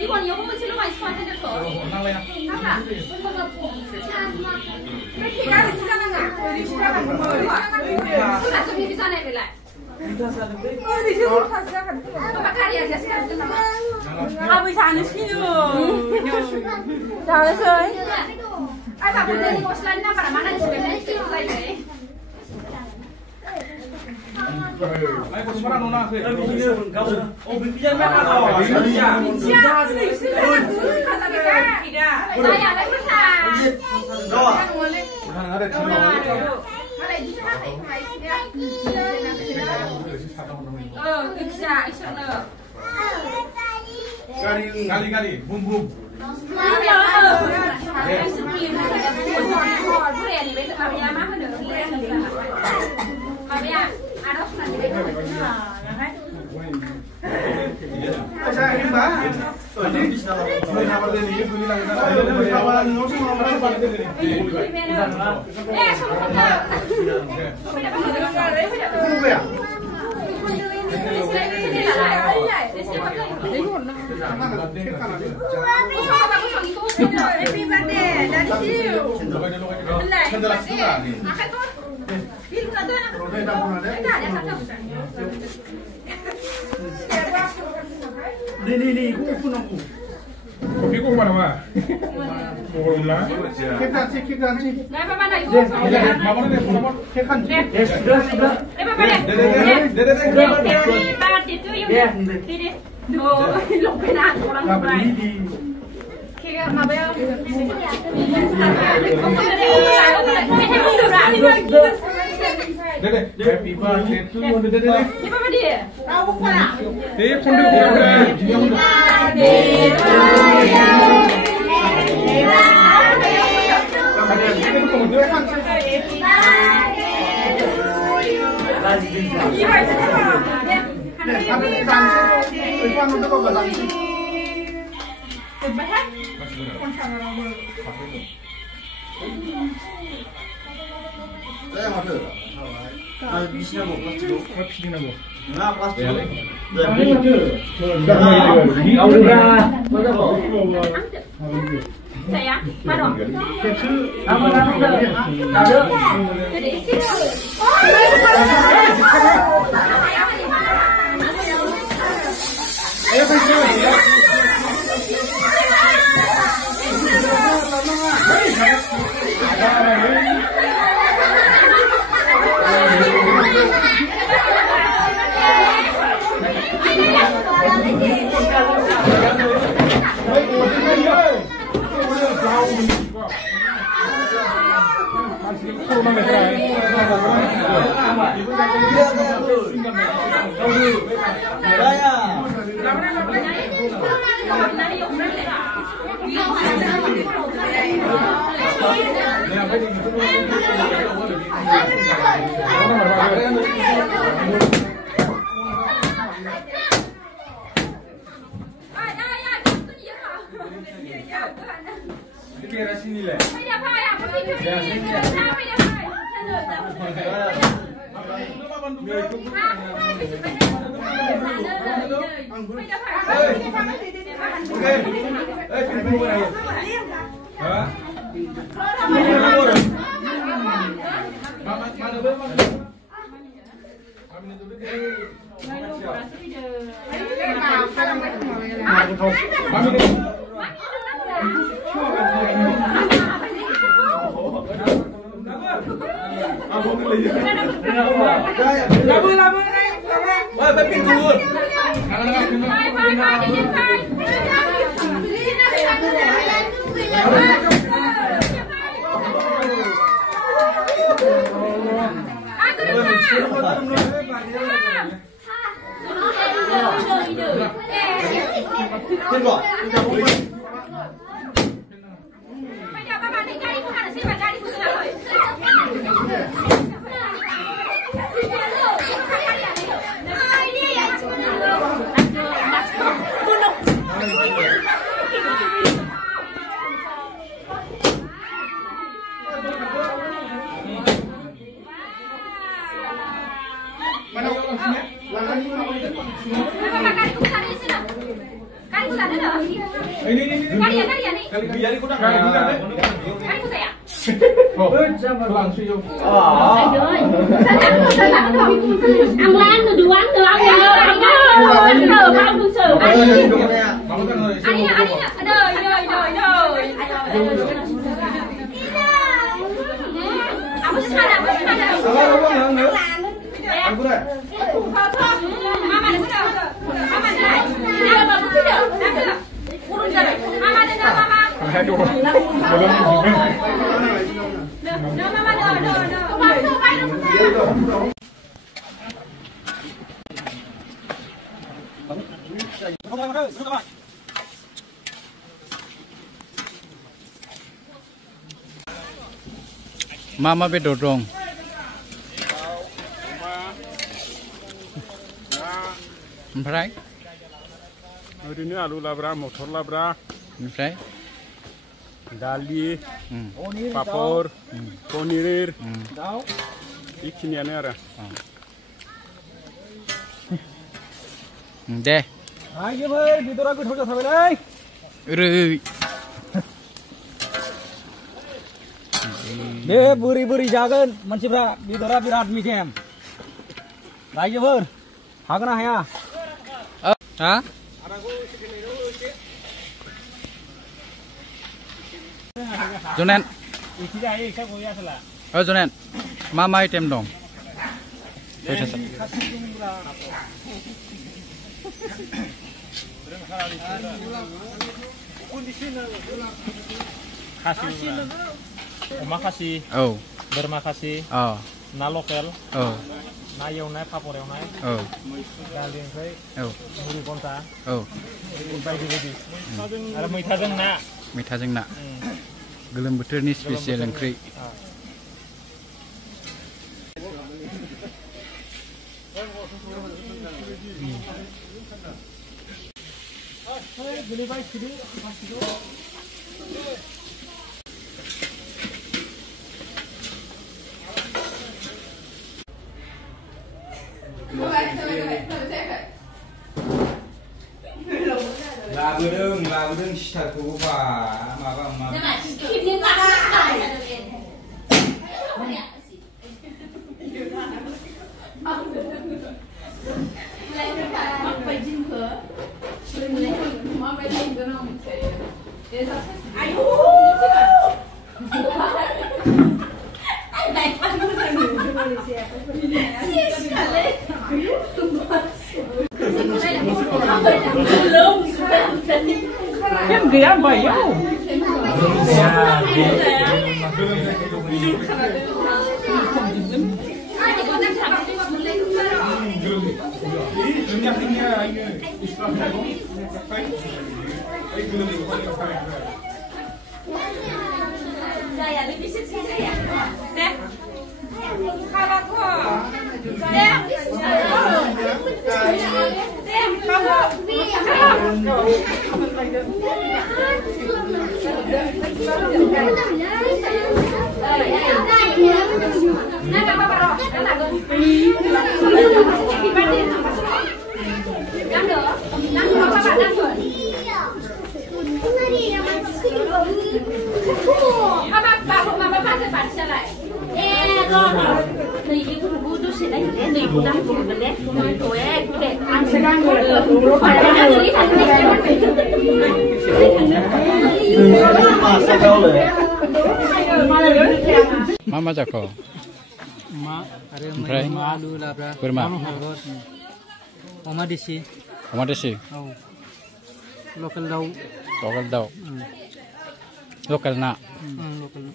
이건 요거만 실로만 있으면 안 되겠어. Kali, boom boom. Ini pun aku. Kopi kok mana mah? Boleh lah. Kita sih. Nah, apa mana itu? Mama ni, mama. Sudah. Apa mana? Banget itu yang ini. No, lupa nak orang lain. Kira apa ya? Dede, happy birthday to you, Dede. Ini apa dia? Tahu apa? Dia pundu dia. Sayang, mana? Mama bedo dong. Ompray? Ini alu labra, motor labra. Ompray? Dali, papor, ponirir, ikiniannya ada. Deh. Ayo boy, bitor aku thok sampai đây. Rui. Deh buri-buri jagan mansibra bitora birat mikem. Ayo boy. Hagna ya. Hah? Jonen. Oh Jonen. Mama item dong. Terima kasih. Oh. Terima kasih. Oh. Na lokal. Oh. Na yewnai papor yewnai. Oh. Daliनिफ्राय Oh. मुरि घन्टा. Oh. बायदि बायदि. आरो मैथाजों ना. मैथाजों ना. गोलोम बोथोरनि स्पेसियेल ओंख्रि. Labuदों सिथारखौबो बा माबा Kan gaya bayo. Saya lebih sukses saya. Deh. Kalau kau. Deh. Deh, kamu. Masak kau le. मा जाखो मा आरो ओमफ्राय आलु लाब्रा बोरमा अमा देसि औ लकेल दाउ लकेल ना लकेल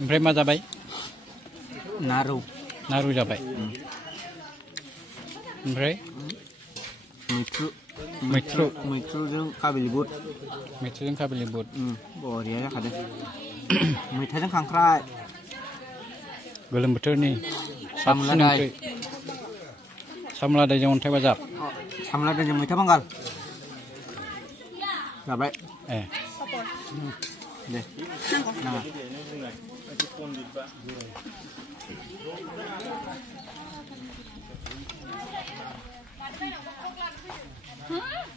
ओमफ्राय मा जाबाय नारु जाबाय ओमफ्राय मैथ्रुजों काबिलि बुट बरिया जाखादों मैथाजों खांख्राइ गोलोम बोथोरनि साबसिन ओंख्रि सामलादायजों अन्थाइ बाजाब सामलादायजों मैथा बांगाल जाबाय दे नाङा Huh?